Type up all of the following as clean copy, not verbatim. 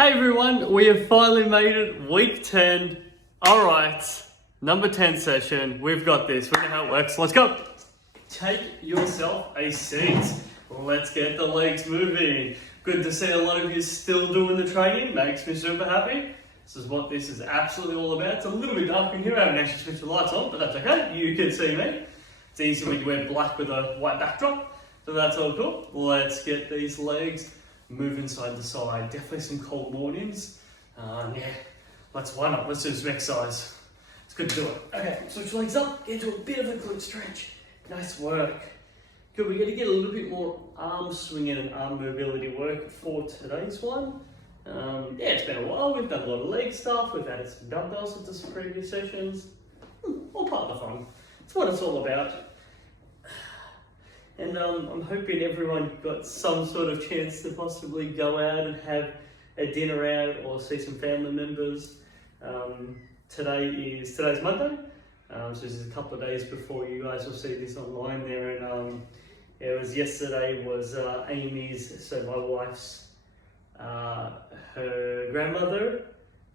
Hey everyone, we have finally made it, week 10. All right, number 10 session. We've got this, we know how it works. Let's go. Take yourself a seat. Let's get the legs moving. Good to see a lot of you still doing the training. Makes me super happy. This is what this is absolutely all about. It's a little bit dark in here. I haven't actually switched the lights on, but that's okay. You can see me. It's easy when you wear black with a white backdrop. So that's all cool. Let's get these legs moving side to side. Definitely some cold mornings. Yeah, why not? Let's do some exercise. It's good to do it. Okay, switch your legs up, get into a bit of a glute stretch. Nice work. Good, we're going to get a little bit more arm swinging and arm mobility work for today's one. Yeah, it's been a while. We've done a lot of leg stuff. We've added some dumbbells into some previous sessions. All part of the fun. It's what it's all about. And I'm hoping everyone got some sort of chance to possibly go out and have a dinner out or see some family members. Today's Monday, so this is a couple of days before you guys will see this online there. And yesterday was Amy's, so my wife's, her grandmother.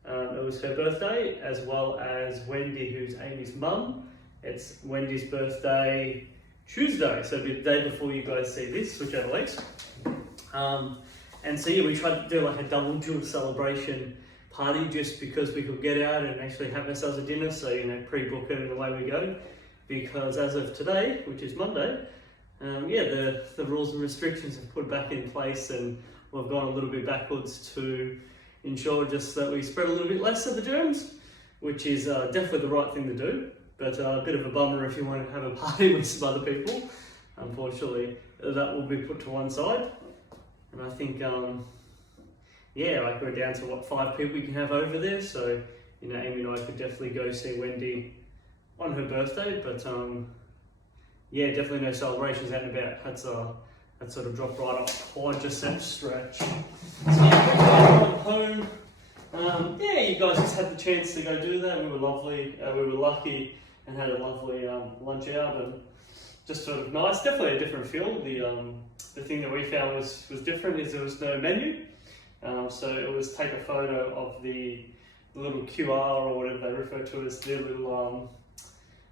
It was her birthday, as well as Wendy, who's Amy's mum. It's Wendy's birthday Tuesday, so it'll be the day before you guys see this, switch out legs. And so yeah, we tried to do like a double dual celebration party just because we could get out and actually have ourselves a dinner, so pre-book it and away we go. Because as of today, which is Monday, the rules and restrictions have put back in place, and we've gone a little bit backwards to ensure just that we spread a little bit less of the germs, which is definitely the right thing to do. But a bit of a bummer if you want to have a party with some other people. Unfortunately, that will be put to one side. And I think, we're down to 5 people you can have over there. So, Amy and I could definitely go see Wendy on her birthday. But definitely no celebrations out and about. That sort of dropped right off quadricep stretch. So home. You guys just had the chance to go do that. We were lucky and had a lovely lunch out, and just sort of nice. Definitely a different feel. The thing that we found was different is there was no menu. So it was take a photo of the little QR or whatever they refer to as the little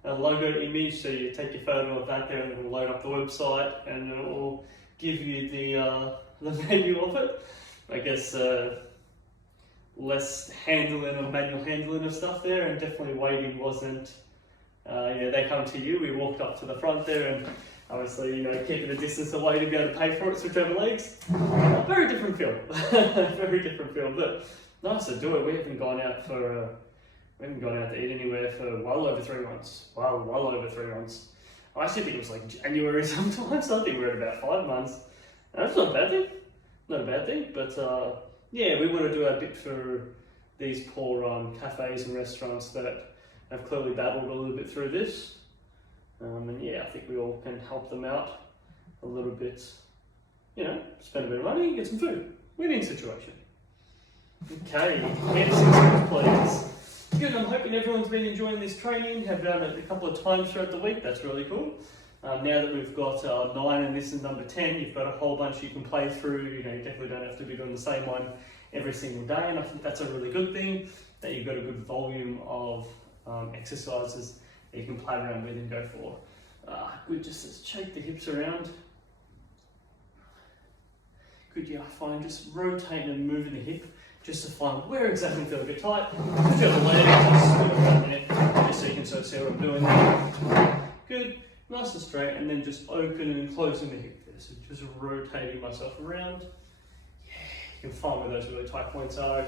logo image. So you take your photo of that there, and it will load up the website, and it will give you the menu of it. I guess less handling or manual handling of stuff there, and definitely waiting wasn't. They come to you. We walked up to the front there, and obviously, keeping a distance away to be able to pay for it, switch over legs. Very different feel. Very different feel, but nice to do it. We haven't gone out to eat anywhere for well over 3 months. Well over 3 months. I actually think it was like January sometimes. I think we're at about 5 months. That's not a bad thing. Not a bad thing, but we want to do our bit for these poor cafes and restaurants that have clearly battled a little bit through this. I think we all can help them out a little bit. Spend a bit of money, get some food. Win-win situation. Okay, hands please. Good, I'm hoping everyone's been enjoying this training, have done it a couple of times throughout the week. That's really cool. Now that we've got 9 and this is number 10, you've got a whole bunch you can play through. You definitely don't have to be doing the same one every single day, and I think that's a really good thing, that you've got a good volume of exercises that you can play around with and go for. Good, just shake the hips around. Good, I find just rotating and moving the hip just to find where exactly feel a bit tight. Put your leg just swing around there, just so you can sort of see what I'm doing there. Good. Nice and straight, and then just opening and closing the hip there. So just rotating myself around. Yeah, you can find where those really tight points are.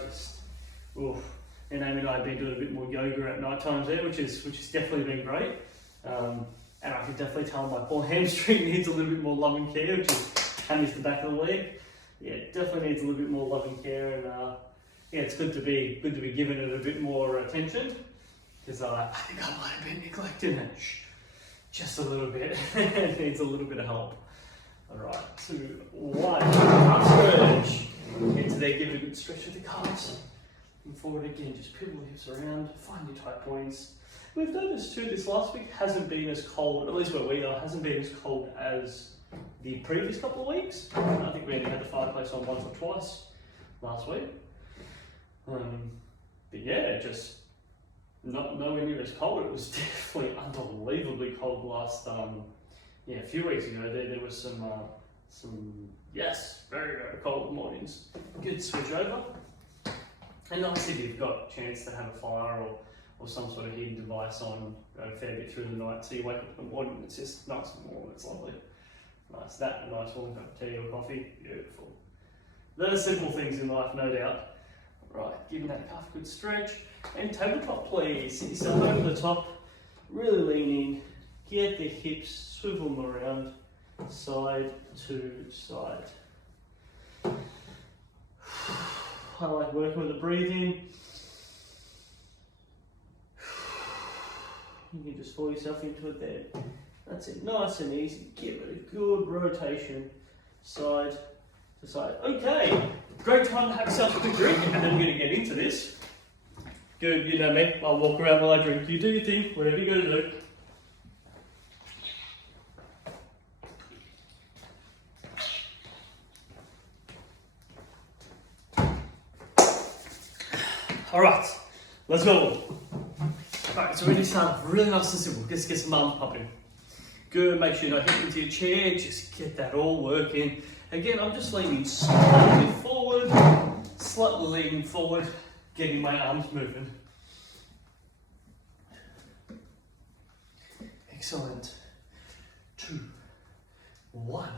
And Amy and I have been doing a bit more yoga at night times there, which has definitely been great. And I can definitely tell my poor hamstring needs a little bit more loving care, which is hammies the back of the leg. Yeah, it definitely needs a little bit more loving care, and it's good to be giving it a bit more attention, because I think I might have been neglecting it. Just a little bit. It needs a little bit of help. Alright, 2, 1. Calf stretch. Into there, give it a good stretch of the calves. And forward again, just pivot the hips around, find your tight points. We've noticed too, this last week hasn't been as cold, at least where we are, hasn't been as cold as the previous couple of weeks. I think we only had the fireplace on once or twice last week. But yeah, just not nowhere near as cold. It was definitely unbelievably cold last a few weeks ago. There was some yes, very cold mornings. Good switch over. And nice if you've got a chance to have a fire or some sort of heating device on a fair bit through the night, so you wake up in the morning and it's just nice and warm. It's lovely. Nice, that and a nice warm cup of tea or coffee, beautiful. Those are simple things in life, no doubt. Right, giving that calf a good stretch. And tabletop, please. Sit yourself over the top, really lean in, get the hips, swivel them around, side to side. I like working with the breathing. You can just fall yourself into it there. That's it, nice and easy. Give it a good rotation, side to side. Okay, great time to have yourself a good drink, and then we're going to get into this. Good, you know me, I'll walk around while I drink. You do your thing, whatever you're going to do. Alright, let's go. Alright, so we're going to start off really nice and simple. Just get some arms popping. Good, make sure you're not hitting into your chair, just get that all working. Again, I'm just leaning slightly forward, getting my arms moving. Excellent. 2, 1.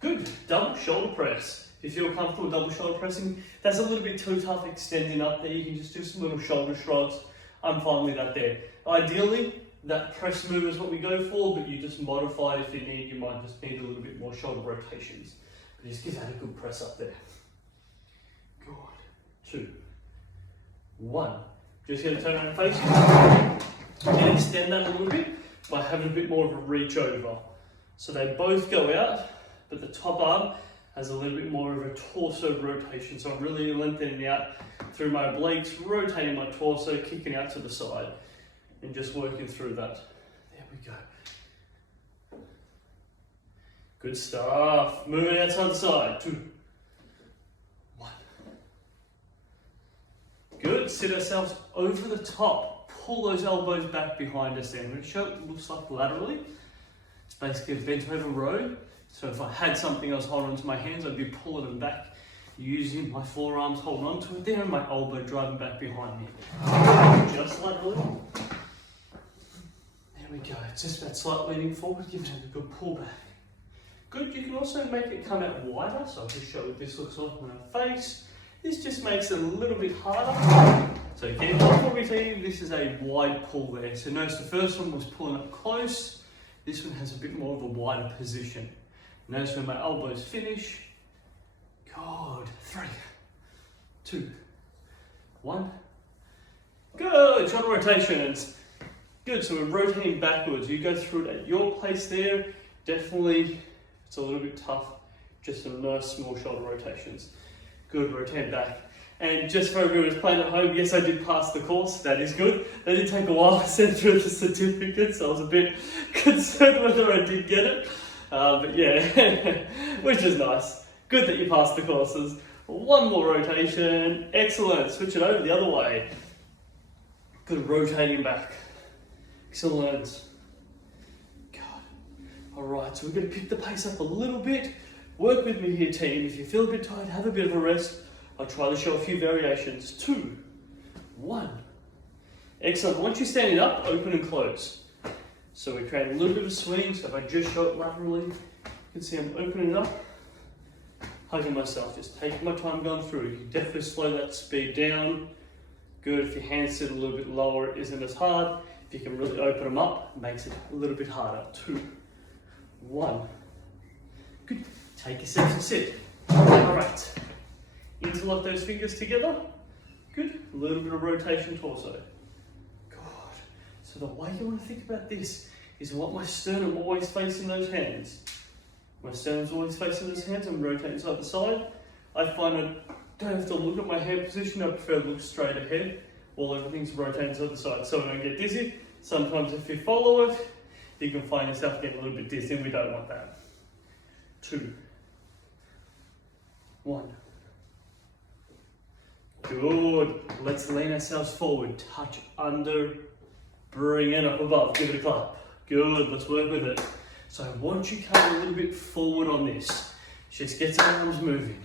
Good, double shoulder press. If you feel comfortable double shoulder pressing, that's a little bit too tough extending up there. You can just do some little shoulder shrugs. I'm fine with that there. Ideally, that press move is what we go for, but you just modify it if you need. You might just need a little bit more shoulder rotations. But just give that a good press up there. Good. 2, 1. Just going to turn around and face you. And extend that a little bit by having a bit more of a reach over. So they both go out, but the top arm has a little bit more of a torso rotation. So I'm really lengthening out through my obliques, rotating my torso, kicking out to the side, and just working through that. There we go. Good stuff. Moving outside the side. 2, 1. Good. Sit ourselves over the top. Pull those elbows back behind us then. I'm going to show it looks like laterally. It's basically a bent over row. So if I had something else holding onto my hands, I'd be pulling them back, using my forearms holding onto it there and my elbow driving back behind me. Just laterally. There we go. It's just about slight leaning forward, giving it a good pull back. Good. You can also make it come out wider. So I'll just show what this looks like on our face. This just makes it a little bit harder. So again, before we tell you, this is a wide pull there. So notice the first one was pulling up close. This one has a bit more of a wider position. Notice when my elbows finish. Good. 3, 2, 1. Good. Shoulder rotations. Good. So we're rotating backwards. You go through it at your pace there. Definitely, it's a little bit tough. Just some nice small shoulder rotations. Good. Rotate back. And just for everyone who's playing at home, yes, I did pass the course. That is good. That did take a while to send through the certificate, so I was a bit concerned whether I did get it. But yeah, which is nice. Good that you passed the courses. One more rotation. Excellent. Switch it over the other way. Good, rotating back. Excellent. God. Alright, so we're going to pick the pace up a little bit. Work with me here, team. If you feel a bit tired, have a bit of a rest. I'll try to show a few variations. 2, 1. Excellent. Once you're standing up, open and close. So we create a little bit of swing. So if I just show it laterally, you can see I'm opening up, hugging myself, just taking my time going through. You can definitely slow that speed down. Good. If your hands sit a little bit lower, it isn't as hard. If you can really open them up, it makes it a little bit harder. 2, 1. Good. Take yourself and sit. All right. Interlock those fingers together. Good. A little bit of rotation torso. Good. So the way you want to think about this is I want my sternum always facing those hands. My sternum's always facing those hands. I'm rotating side to side. I find I don't have to look at my hand position. I prefer to look straight ahead while everything's rotating side to side. So I don't get dizzy. Sometimes if you follow it, you can find yourself getting a little bit dizzy, and we don't want that. 2, 1. Good. Let's lean ourselves forward. Touch under. Bring it up above. Give it a clap. Good. Let's work with it. So I want you to come a little bit forward on this. Just get the arms moving.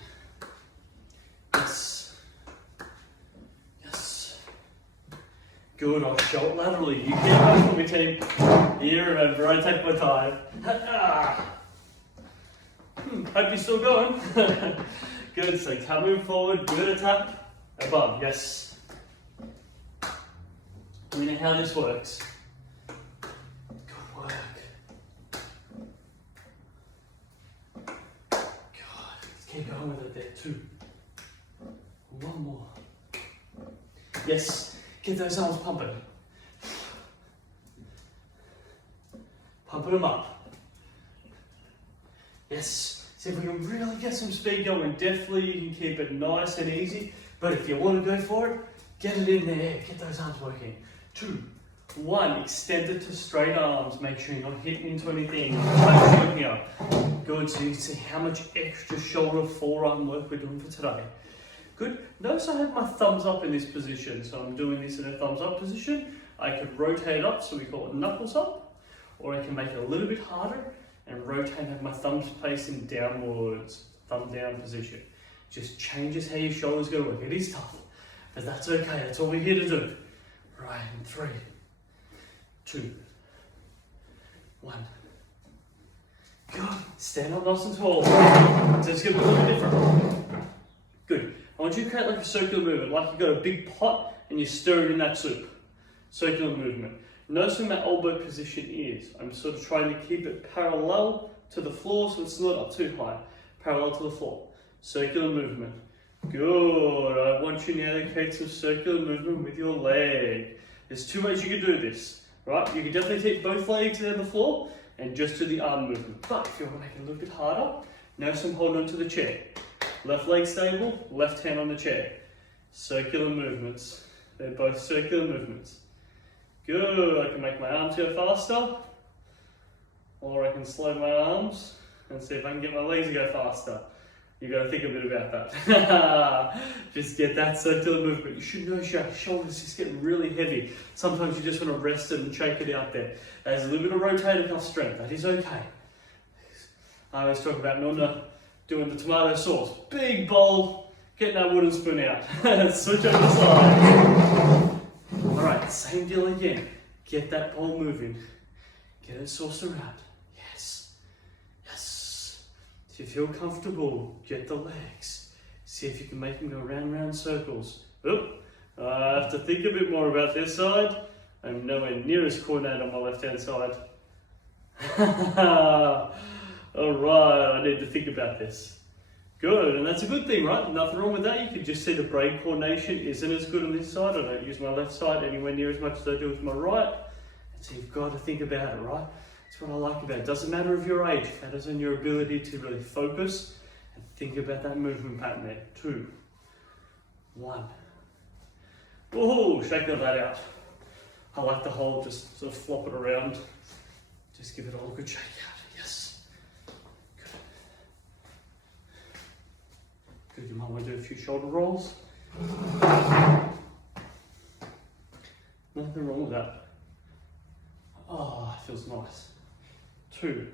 Yes. Yes. Good. I'll show it laterally. You keep going for me, team. Here, remember, I take my time. Hope you're still going. Good. So coming forward. Good a tap. Above. Yes. You know how this works. Good work. Keep going with it there, 2. One more. Yes, get those arms pumping. Pumping them up. Yes, see if we can really get some speed going. Definitely you can keep it nice and easy, but if you want to go for it, get it in there, get those arms working. 2, 1, extend it to straight arms. Make sure you're not hitting into anything. Here. Good, so you can see how much extra shoulder forearm work we're doing for today. Good. Notice I have my thumbs up in this position, so I'm doing this in a thumbs up position. I could rotate up, so we call it knuckles up, or I can make it a little bit harder and rotate and have my thumbs facing downwards, thumb down position. Just changes how your shoulders go to work. It is tough, but that's okay. That's all we're here to do. Right, in 3, 2, 1. Good. Stand up nice and tall. So it's going to be a little bit different. Good. I want you to create like a circular movement, like you've got a big pot and you're stirring in that soup. Circular movement. Notice where my elbow position is. I'm sort of trying to keep it parallel to the floor so it's not up too high. Parallel to the floor. Circular movement. Good. I want you now to create some circular movement with your leg. There's 2 ways you can do this, right? You can definitely take both legs on the floor and just do the arm movement. But if you want to make it a little bit harder, notice I'm holding onto the chair. Left leg stable, left hand on the chair. Circular movements. They're both circular movements. Good. I can make my arms go faster, or I can slow my arms and see if I can get my legs to go faster. You've got to think a bit about that. Just get that circular movement. You should notice your shoulders just getting really heavy. Sometimes you just want to rest it and shake it out there. There's a little bit of rotator cuff strength. That is okay. I always talk about Nonna doing the tomato sauce. Big bowl, get that wooden spoon out. Switch over the side. Alright, same deal again. Get that bowl moving. Get it sauce around. Yes. Yes. If you feel comfortable, get the legs. See if you can make them go round and round circles. Oop. I have to think a bit more about this side. I'm nowhere near as coordinated on my left hand side. Alright, I need to think about this. Good, and that's a good thing, right? Nothing wrong with that. You can just see the brain coordination isn't as good on this side. I don't use my left side anywhere near as much as I do with my right. And so you've got to think about it, right? That's what I like about it. It doesn't matter of your age. It matters on your ability to really focus and think about that movement pattern there. 2, 1. Oh, shake that out. I like the whole, just sort of flop it around. Just give it all a good shake out. Yes. Good. Good, you might want to do a few shoulder rolls. Nothing wrong with that. Oh, it feels nice. 2,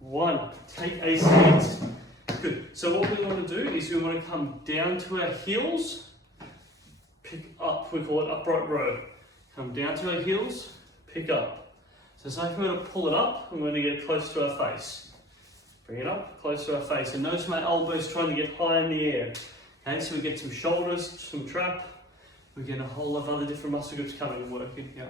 1. Take a seat. Good. So what we want to do is we want to come down to our heels. Pick up. We call it upright row. Come down to our heels. Pick up. So it's like we're going to pull it up. I'm going to get close to our face. Bring it up, close to our face. And notice my elbows trying to get high in the air. Okay, so we get some shoulders, some trap. We get a whole lot of other different muscle groups coming and working here.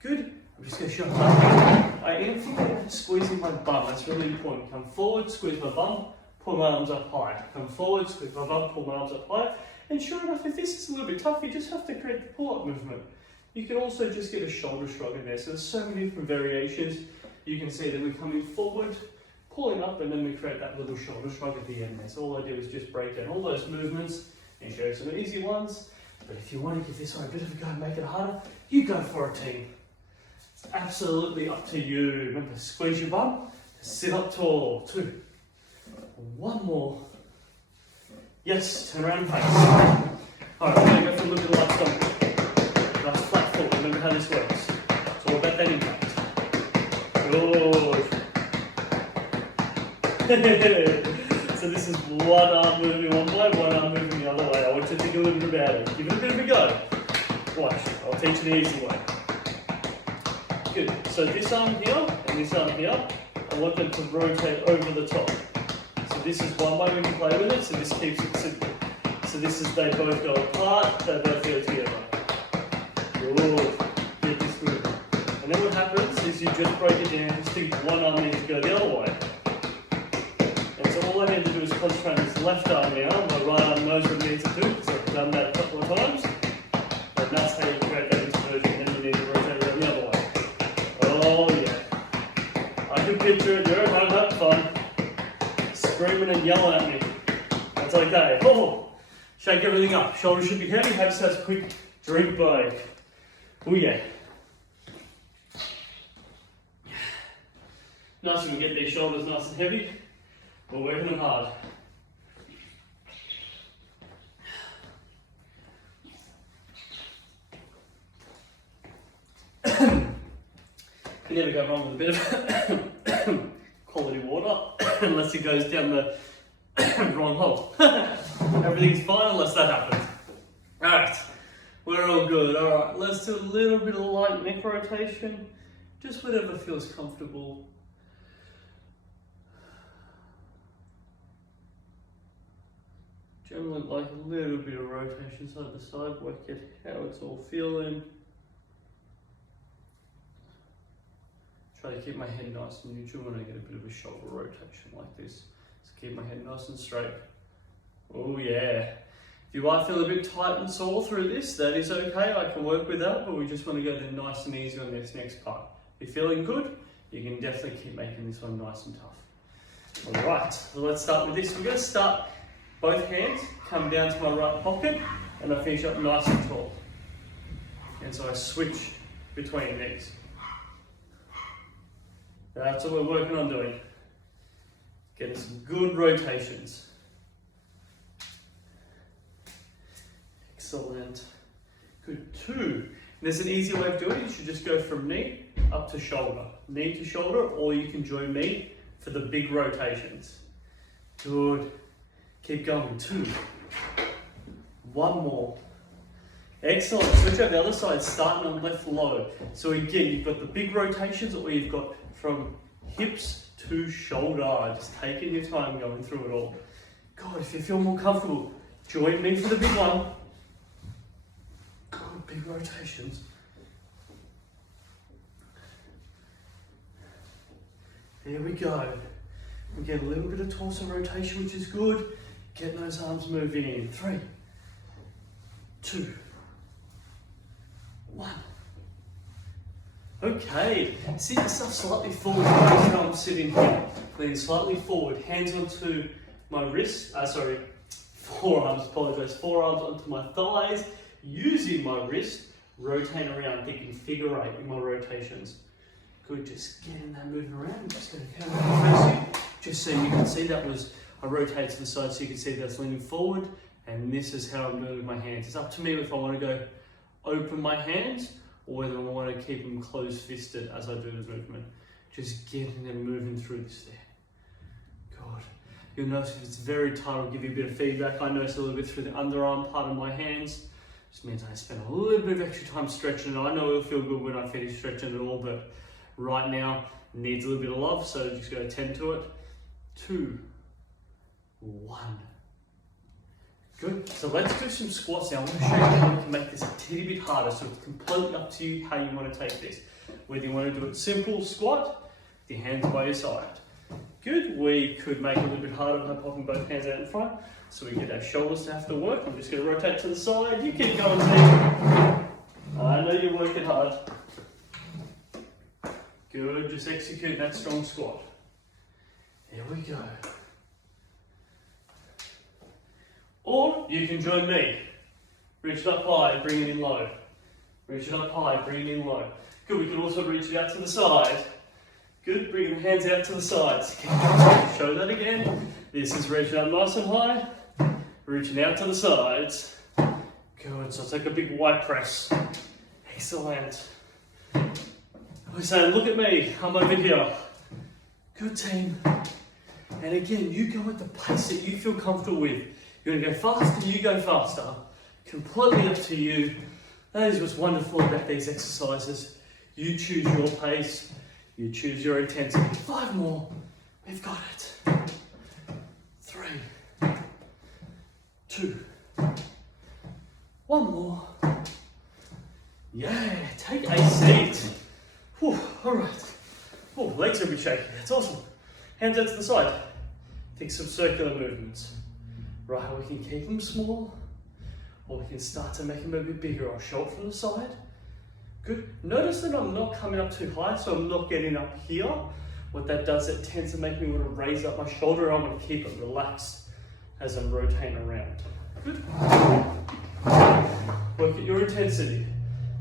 Good. I'm just going to show you. I am thinking about squeezing my bum. That's really important. Come forward, squeeze my bum, pull my arms up high. Come forward, squeeze my bum, pull my arms up high. And sure enough, if this is a little bit tough, you just have to create the pull-up movement. You can also just get a shoulder shrug in there. So there's so many different variations. You can see that we're coming forward, pulling up, and then we create that little shoulder shrug at the end there. So all I do is just break down all those movements and show you some easy ones. But if you want to give this one a bit of a go and make it harder, you go for it, team. It's absolutely up to you. Remember, squeeze your bum, sit up tall. 2, 1 more. Yes, turn around and face. All So this is one arm moving one way, one arm moving the other way. I want you to think a little bit about it. Give it a bit of a go. Watch, I'll teach an easy way. Good, so this arm here and this arm here, I want them to rotate over the top. So this is one way we can play with it, so this keeps it simple. So this is, they both go apart, they both go together. Good, get this moving. And then what happens is you just break it down, just think one arm needs to go the other way. And so all I need to do is concentrate on this left arm now, my right arm knows what it needs to do, because I've done that a couple of times. And that's how you create that inversion, and then you need to rotate around the other way. Oh yeah. I can picture it, you're at home having fun. Screaming and yelling at me. That's okay. Oh, shake everything up. Shoulders should be heavy, have yourself a quick drink break. Oh yeah. Nice when we get these shoulders nice and heavy. We're working them hard. You never go wrong with a bit of quality water, unless it goes down the wrong hole. Everything's fine unless that happens. Alright, we're all good. Alright, let's do a little bit of light neck rotation. Just whatever feels comfortable. Generally like a little bit of rotation side to side, work out how it's all feeling. Try to keep my head nice and neutral when I get a bit of a shoulder rotation like this. So keep my head nice and straight. Oh yeah. If you are feeling a bit tight and sore through this, that is okay. I can work with that, but we just want to go there nice and easy on this next part. If you're feeling good, you can definitely keep making this one nice and tough. All right, so let's start with this. We're going to start both hands, come down to my right pocket, and I finish up nice and tall. And so I switch between these. That's what we're working on doing. Getting some good rotations. Excellent. Good, 2. There's an easy way of doing it. You should just go from knee up to shoulder. Knee to shoulder, or you can join me for the big rotations. Good. Keep going, 2. 1 more. Excellent. Switch over the other side, starting on left low. So again, you've got the big rotations, or you've got from hips to shoulder. Just taking your time going through it all. God, if you feel more comfortable, join me for the big one. Good, big rotations. There we go. We get a little bit of torso rotation, which is good. Getting those arms moving in. 3, 2, 1. Okay, sit yourself slightly forward. Notice how I'm sitting here. Lean slightly forward, hands onto my wrists, forearms, apologise, forearms onto my thighs, using my wrist, rotate around, thinking figure 8 in my rotations. Good, just getting that moving around. I'm just going to come over just so you can see that was, I rotate to the side so you can see that's leaning forward, and this is how I'm doing with my hands. It's up to me if I want to go open my hands, or whether I want to keep them closed-fisted as I do the movement. Just getting them moving through this there. God. You'll notice if it's very tight, I'll give you a bit of feedback. I notice a little bit through the underarm part of my hands. Just means I spend a little bit of extra time stretching it. I know it'll feel good when I finish stretching it all, but right now it needs a little bit of love, so just go tend to it. 2, 1. Good, so let's do some squats now. I want to show you how we can make this a teeny bit harder, so it's completely up to you how you want to take this. Whether you want to do it simple squat, with your hands by your side. Good, we could make it a little bit harder by popping both hands out in front, so we get our shoulders to have to work. I'm just going to rotate to the side, you keep going, team. I know you're working hard. Good, just execute that strong squat. Here we go. Or you can join me. Reach it up high, bring it in low. Reach it up high, bring it in low. Good, we can also reach it out to the side. Good, bring the hands out to the sides. Show that again. This is reaching up nice and high, reaching out to the sides. Good, so it's like a big wide press. Excellent. We're saying, look at me, I'm over here. Good team. And again, you go at the pace that you feel comfortable with. You're going to go faster, you go faster. Completely up to you. That is what's wonderful about these exercises. You choose your pace, you choose your intensity. 5 more. We've got it. 3, 2, 1 more. Yeah, take a seat. Whew, all right. Oh, legs are a bit shaky. That's awesome. Hands out to the side. Take some circular movements. Right, we can keep them small, or we can start to make them a bit bigger. I'll show it from the side. Good. Notice that I'm not coming up too high, so I'm not getting up here. What that does, it tends to make me want to raise up my shoulder. I want to keep it relaxed as I'm rotating around. Good. Work at your intensity.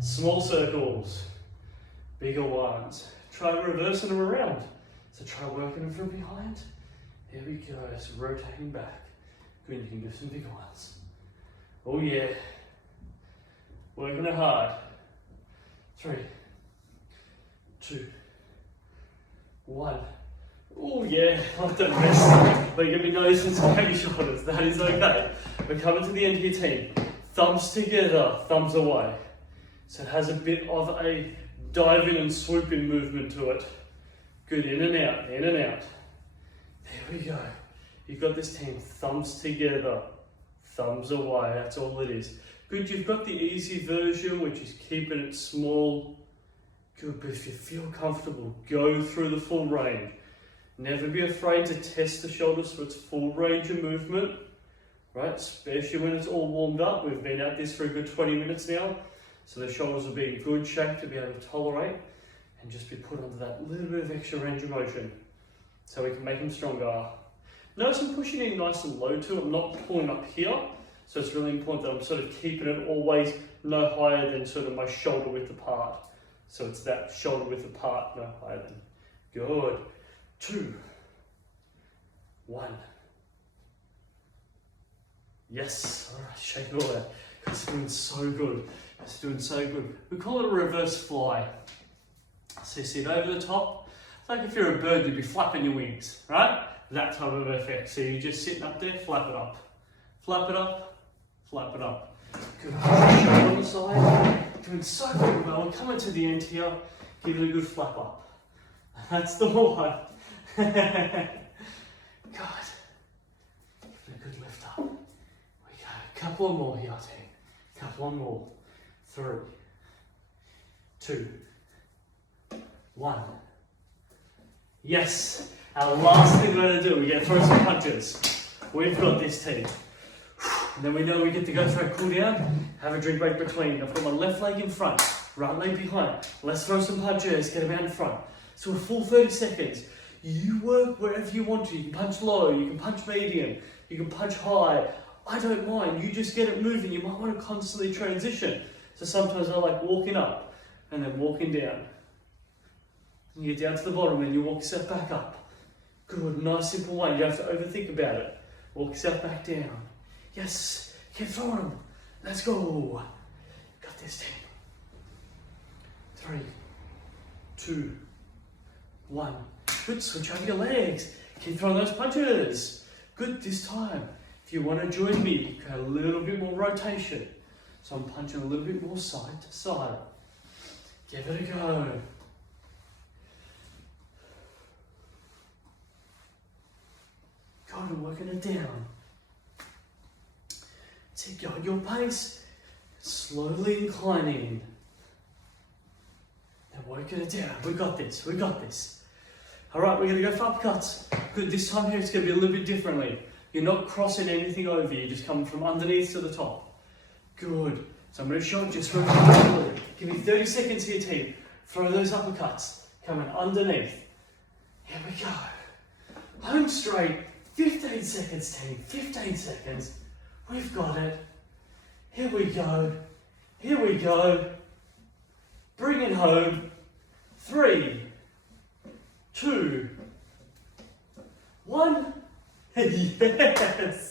Small circles, bigger ones. Try reversing them around. So try working them from behind. There we go, so rotating back. Good, you can do some bigger ones. Oh yeah. Working it hard. 3, 2, 1. Oh yeah, I've done this. But you're going to be noticing some heavy shoulders. That is okay. We're coming to the end of your team. Thumbs together, thumbs away. So it has a bit of a diving and swooping movement to it. Good, in and out, in and out. There we go. You've got this team, thumbs together, thumbs away, that's all it is. Good, you've got the easy version, which is keeping it small. Good, but if you feel comfortable, go through the full range. Never be afraid to test the shoulders for its full range of movement, right? Especially when it's all warmed up. We've been at this for a good 20 minutes now, so the shoulders will be in good shape to be able to tolerate and just be put under that little bit of extra range of motion so we can make them stronger. Notice I'm pushing in nice and low too. I'm not pulling up here, so it's really important that I'm sort of keeping it always no higher than sort of my shoulder width apart. So it's that shoulder width apart, no higher than. Good. 2, 1. Yes. All right, shake all that. It's doing so good. It's doing so good. We call it a reverse fly. So you sit over the top. It's like if you're a bird, you'd be flapping your wings, right? That type of effect. So you're just sitting up there, flap it up. Flap it up, flap it up. Good. Shoulder on the side. Doing so good. Well, we're coming to the end here. Give it a good flap up. That's the one. God. Give it a good lift up. We go. A couple more here, team. Couple more. 3, 2, 1. Yes. Our last thing we're going to do, we get to throw some punches. We've got this team. And then we know we get to go for a cool down, have a drink break between. I've got my left leg in front, right leg behind. Let's throw some punches, get them out in front. So a full 30 seconds. You work wherever you want to. You can punch low, you can punch medium, you can punch high. I don't mind, you just get it moving. You might want to constantly transition. So sometimes I like walking up and then walking down. And you get down to the bottom and you walk yourself back up. Good, nice simple way. You don't have to overthink about it. Walk yourself back down. Yes, keep throwing them. Let's go. Got this team. 3, 2, 1. Good, switch over your legs. Keep throwing those punches. Good, this time. If you want to join me, a little bit more rotation. So I'm punching a little bit more side to side. Give it a go. God, we're working it down. Take go at your pace. Slowly inclining. And working it down. We got this. We got this. All right, we're going to go for uppercuts. Good. This time here, it's going to be a little bit differently. You're not crossing anything over. You're just coming from underneath to the top. Good. So I'm going to show it just very quickly. Give me 30 seconds here, team. Throw those uppercuts. Coming underneath. Here we go. Home straight. 15 seconds, team. 15 seconds. We've got it. Here we go. Here we go. Bring it home. 3, 2, 1. Yes.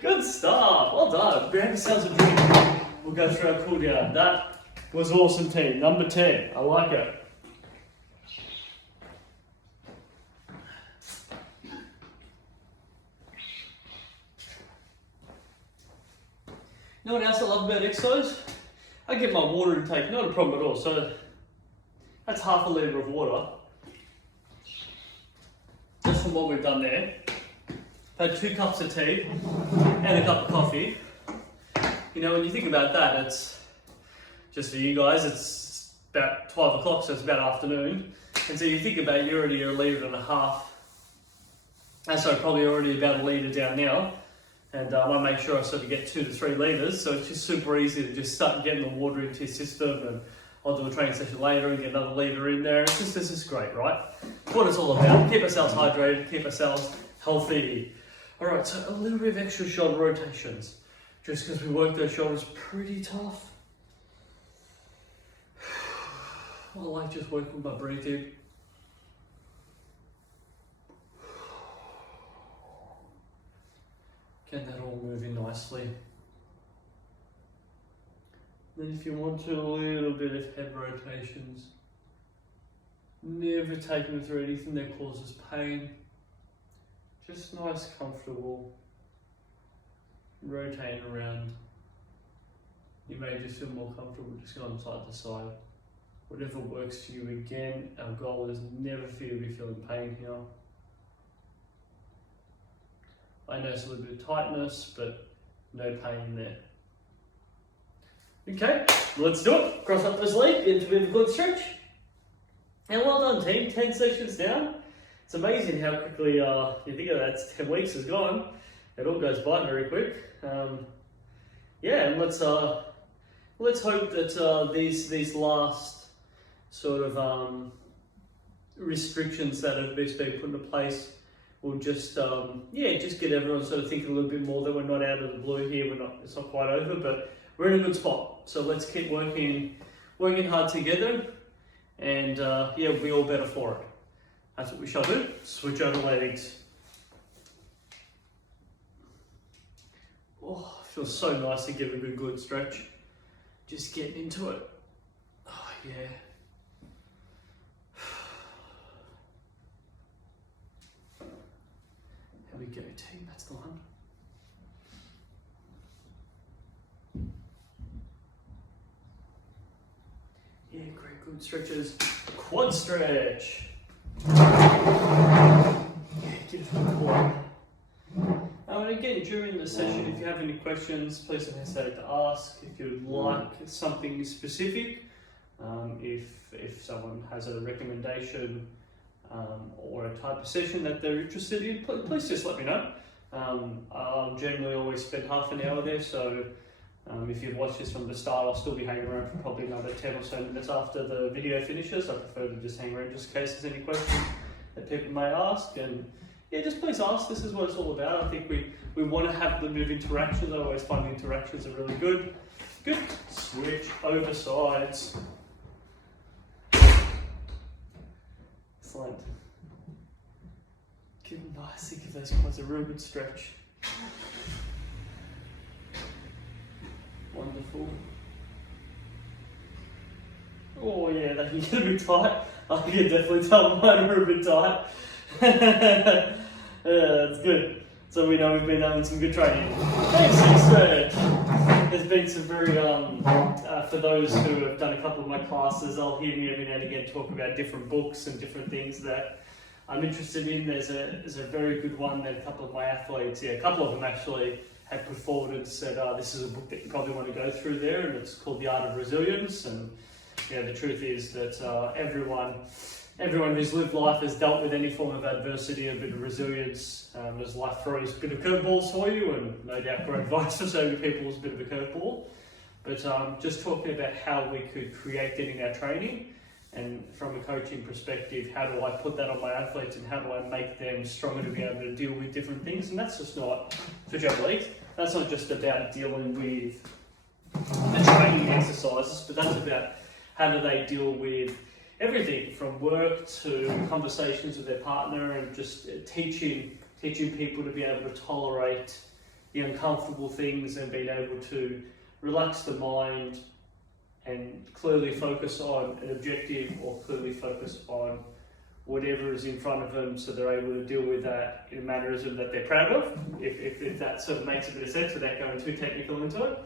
Good start. Well done. Grab yourselves a drink. We'll go through our cool down. That was awesome, team. Number 10. I like it. know what else I love about exercise? I get my water intake, not a problem at all. So that's half a litre of water. Just from what we've done there. I've had 2 cups of tea and a cup of coffee. You know, when you think about that, it's just for you guys, it's about 12 o'clock, so it's about afternoon. And so you think about you're already a litre and a half. And so probably already about a litre down now. And I want to make sure I sort of get 2 to 3 litres. So it's just super easy to just start getting the water into your system. And I'll do a training session later and get another litre in there. This is great, right? It's what it's all about. Keep ourselves hydrated, keep ourselves healthy. All right, so a little bit of extra shoulder rotations. Just because we work those shoulders pretty tough. I like just working with my breathing. Get that all moving nicely. Then if you want to, a little bit of head rotations. Never taking them through anything that causes pain. Just nice, comfortable. Rotating around. You may just feel more comfortable just going side to side. Whatever works for you. Again, our goal is never for you to be feeling pain here. I notice a little bit of tightness, but no pain there. Okay, let's do it. Cross up those legs into a bit of a good stretch. And well done, team. 10 sections down. It's amazing how quickly you think of that. 10 weeks is gone. It all goes by very quick. Yeah, and let's hope that these last sort of restrictions that have been put into place will just just get everyone sort of thinking a little bit more that we're not out of the blue here. It's not quite over, but we're in a good spot. So let's keep working hard together, and we'll be all better for it. That's what we shall do. Switch over legs. Oh, it feels so nice to give a good stretch. Just getting into it. Oh yeah. Here we go, team. That's the one. Yeah, great, good stretches. Quad stretch. Yeah, give it a quad. And again, during the session, if you have any questions, please don't hesitate to ask. If you'd like something specific, if someone has a recommendation or a type of session that they're interested in, please just let me know. I'll generally always spend half an hour there, so if you've watched this from the start, I'll still be hanging around for probably another 10 or so minutes after the video finishes. I prefer to just hang around just in case there's any questions that people may ask. And yeah, just please ask. This is what it's all about. I think we want to have a little bit of interactions. I always find the interactions are really good. Good. Switch over sides. Excellent. Give those quads a real good stretch. Wonderful. Oh yeah, they can get a bit tight. I can definitely tell mine are a bit tight. Yeah, that's good. So we know we've been having some good training. Thanks, stretch. There's been some very, for those who have done a couple of my classes, I'll hear me every now and again talk about different books and different things that I'm interested in. There's a very good one that a couple of my athletes, a couple of them actually, had put forward and said, this is a book that you probably want to go through there, and it's called The Art of Resilience. And the truth is that everyone who's lived life has dealt with any form of adversity, a bit of resilience, as life throws a bit of curveballs for you, and no doubt great advice for so many people is a bit of a curveball. But just talking about how we could create that in our training, and from a coaching perspective, how do I put that on my athletes and how do I make them stronger to be able to deal with different things? And that's just not, for athletes, that's not just about dealing with the training exercises, but that's about how do they deal with everything from work to conversations with their partner, and just teaching people to be able to tolerate the uncomfortable things and being able to relax the mind and clearly focus on an objective, or clearly focus on whatever is in front of them, so they're able to deal with that in a mannerism that they're proud of, if that sort of makes a bit of sense without going too technical into it.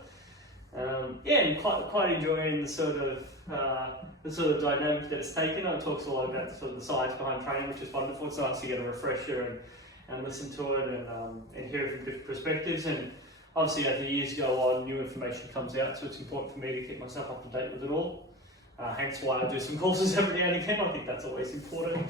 Yeah, and quite enjoying the sort of dynamic that it's taken. It talks a lot about the sort of the science behind training, which is wonderful. It's nice to get a refresher and listen to it and hear it from different perspectives. And obviously, as the years go on, new information comes out, so it's important for me to keep myself up to date with it all. Hence why I do some courses every now and again. I think that's always important.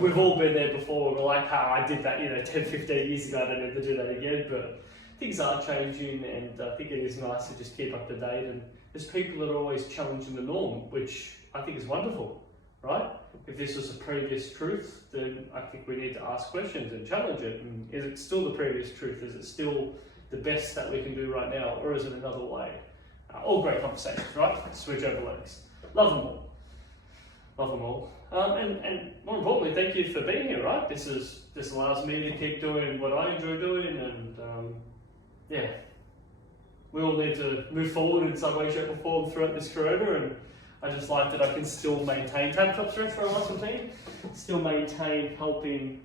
We've all been there before. We're like, I did that 10, 15 years ago. I don't need to do that again. But things are changing, and I think it is nice to just keep up to date. And there's people that are always challenging the norm, which I think is wonderful, right? If this was a previous truth, then I think we need to ask questions and challenge it. And is it still the previous truth? Is it still the best that we can do right now, or is it another way? All great conversations, right? Switch over legs. Love them all. Love them all. And more importantly, thank you for being here, right? This allows me to keep doing what I enjoy doing, and yeah, we all need to move forward in some way, shape, or form throughout this corona. And I just like that I can still maintain tabletop strength for a muscle team, still maintain helping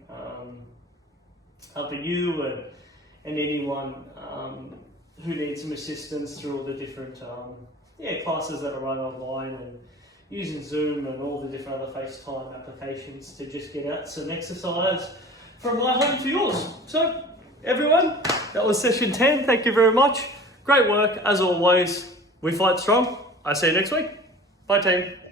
you and anyone who needs some assistance through all the different classes that are run online, and using Zoom and all the different other FaceTime applications to just get out some exercise from my home to yours. So everyone, that was session 10. Thank you very much. Great work as always. We fight strong. I see you next week. Bye team.